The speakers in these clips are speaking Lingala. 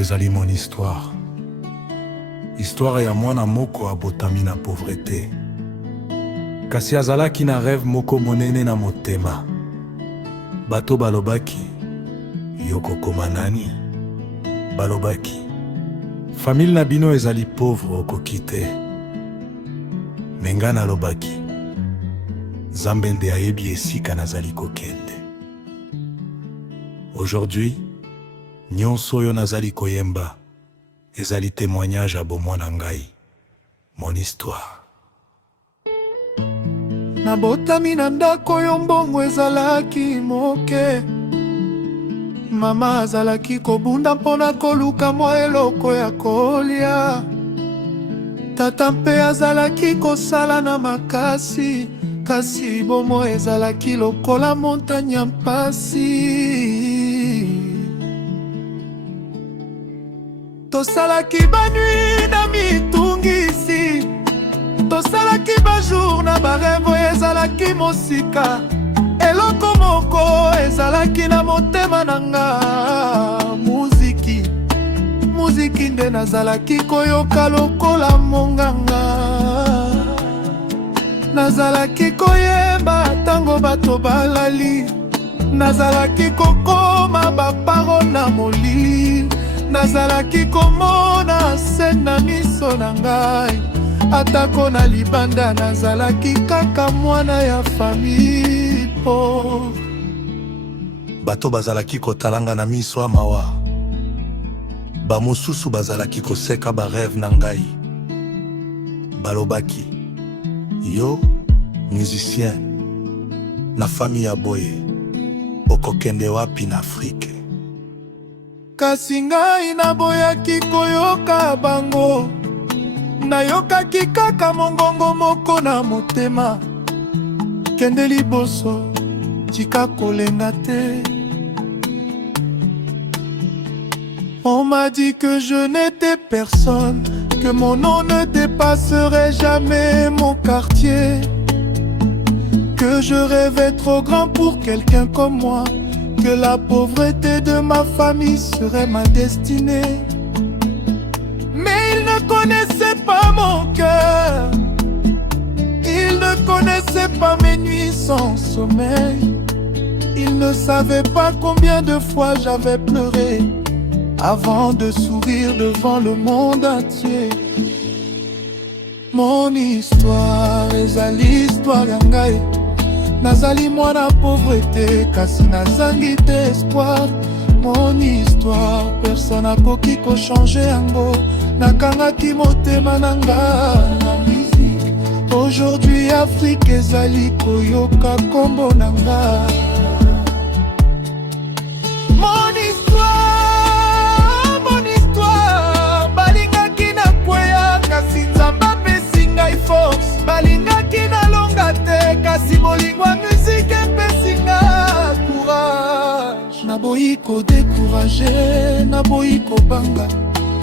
ezali mon histoire. Histoire ya mwana moko abotami na pauvreté. Kasi azalaki na rêve moko monene na motema. Bato balobaki, yo kokoma nani? Balobaki, famille na bino ezali pauvre okoki te. Me nga nalobaki, Nzambe nde ayebi esika nazali kokende. Aujourd'hui, nyonso oyo nazali koyemba ezali témoignage ya bomoi na ngai, mon histoire. Nabotami na ndako oyo mbongo ezalaki moke. Mama azalaki kobunda mpona koluka mwa eloko ya kolia. Tata mpe azalaki kosala na makasi, kasi bomoi ezalaki lokola montagne ya mpasi. Tosalaki banui na mitungisi, tosalaki bajour na barevo ezalaki mosika. Eloko moko ezalaki na motema na nga, muziki. Muziki nde nazalaki koyoka lokola monganga. Nazalaki koyemba tango bato balali, nazalaki kokoma baparo na molili, nazalaki komona se na miso na ngai. Atako na libanda nazalaki kaka mwana ya famille pauvre. Bato bazalaki kotalanga na miso ya mawa. Bamosusu bazalaki koseka ba rêve na ngai. Balobaki, yo musicien na famille ya boye okokende wapi na Afrique? Kasi ngai naboyaki koyoka bango. Nayokaki kaka mongongo moko na motema. Kende liboso, tika kolenga te. On m'a dit que je n'étais personne, que mon nom ne dépasserait jamais mon quartier, que je rêvais trop grand pour quelqu'un comme moi, que la pauvreté de ma famille serait ma destinée. Mais ils ne connaissaient pas mon cœur, ils ne connaissaient pas mes nuits sans sommeil, ils ne savaient pas combien de fois j'avais pleuré avant de sourire devant le monde entier. Mon histoire ezali histoire ya ngai. Nazali mwana pauvreté, kasi nazangi te espoir. Mon histoire, personne akoki ko changer yango. Nakangaki motema na nga na musique. Aujourd'hui Afrique ezali koyoka kombo na nga. Balingaki na longa te, kasi bolingwa musique epesinga courage. Naboyi ko décourager, naboyi ko banga.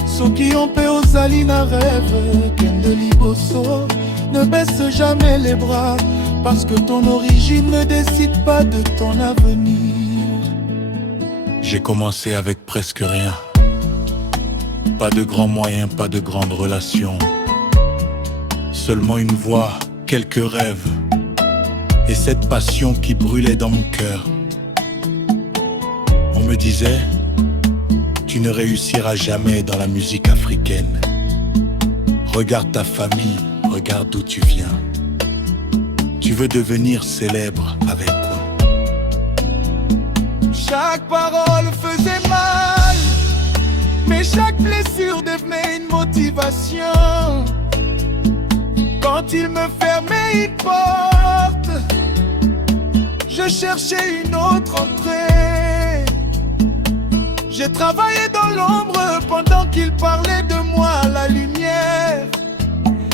Soki on pe ozali na rêve, kende liboso. Ne baisse jamais les bras, parce que ton origine ne décide pas de ton avenir. J'ai commencé avec presque rien. Pas de grands moyens, pas de grandes relations. Seulement une voix, quelques rêves, et cette passion qui brûlait dans mon cœur. On me disait, tu ne réussiras jamais dans la musique africaine. Regarde ta famille, regarde d'où tu viens. Tu veux devenir célèbre avec quoi? Chaque parole faisait mal, mais chaque blessure devenait une motivation. Quand il me fermait une porte, je cherchais une autre entrée. J'ai travaillé dans l'ombre pendant qu'il parlait de moi à la lumière.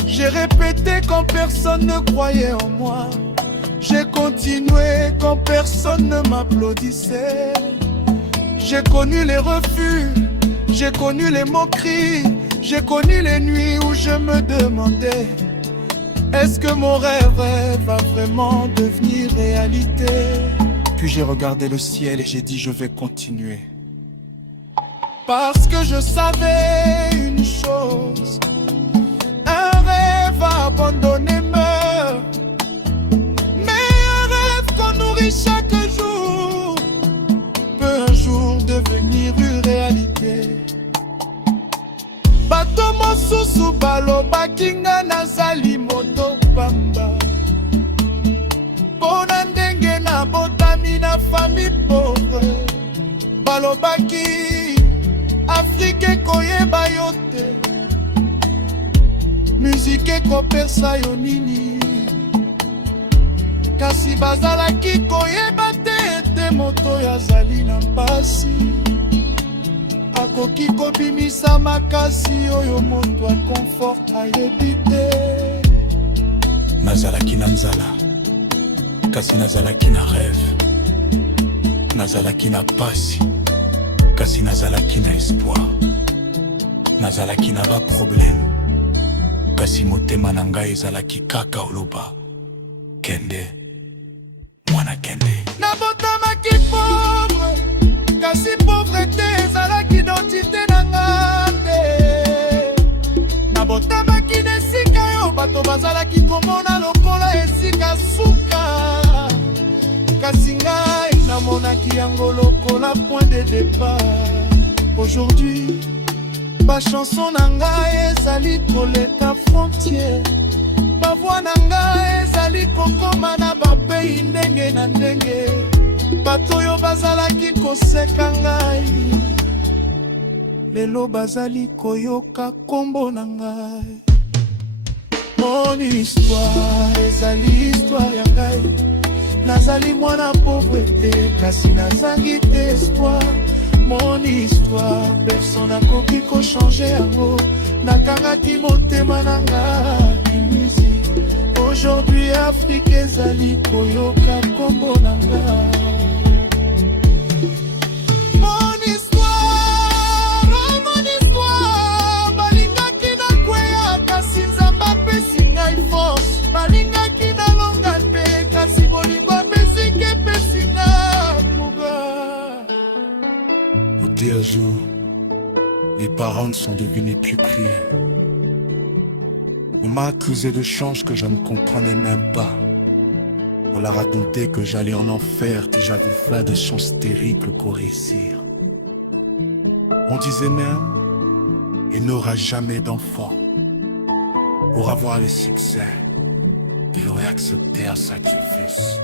J'ai répété quand personne ne croyait en moi. J'ai continué quand personne ne m'applaudissait. J'ai connu les refus, j'ai connu les moqueries, j'ai connu les nuits où je me demandais: est-ce que mon rêve va vraiment devenir réalité? Puis j'ai regardé le ciel et j'ai dit: je vais continuer. Parce que je savais une chose, un rêve abandonné meurt, mais un rêve qu'on nourrit chaque jour peut un jour devenir une réalité. Bato mosusu balobaki nga nazali moto pamba, mpona ndenge nabotami na famille pauvre. Balobaki Afrique ekoyeba yo te, musike ekopesa yo nini. Kasi bazalaki koyeba te ete moto yazali na mpasi, akoki kobimisa makasi oyo moto ya confort ayebi te. Nazalaki na nzala, kasi nazalaki na rêve. Nazalaki na pasi, kasi nazalaki na espoir. Nazalaki na ba problème, kasi motema na ngai ezalaki kaka oloba kende, mwana kende. Nabotamaki pauvre, kasi pauvreté ezalaki identité na nga te. Nabotamaki na esika yo bato bazalaki komona lokola esika suka, kasi ngai namonaki yango lokola point de départ. Aujourd'hui ba chanson na ngai ezali koleka frontière, bavoi na ngai ezali kokoma na bapei ndenge na ndenge. Bato oyo bazalaki koseka ngai lelo bazali koyoka kombo na ngai. Mon histoire ezali histoire ya ngai, nazali mwana pauvreté kasi nazangi te espoir. Mon histoire personne akoki kochange yango, nakangaki motema na ngai musique. Aujourd'hui Afrique ezali koyoka kombo na ngai. Mon histoire balingaki nakweya kasi nzambe apesi ngai force, balingaki nalonga te kasi bolingo apesiki epesi nga pouvoir. Un jour, les parents sont devenus plus cruels. On m'a accusé de choses que je ne comprenais même pas. On l'a raconté que j'allais en enfer, que j'avais fait des choses terribles pour réussir. On disait même, il n'aura jamais d'enfant. Pour avoir le succès, il aurait accepté un sacrifice.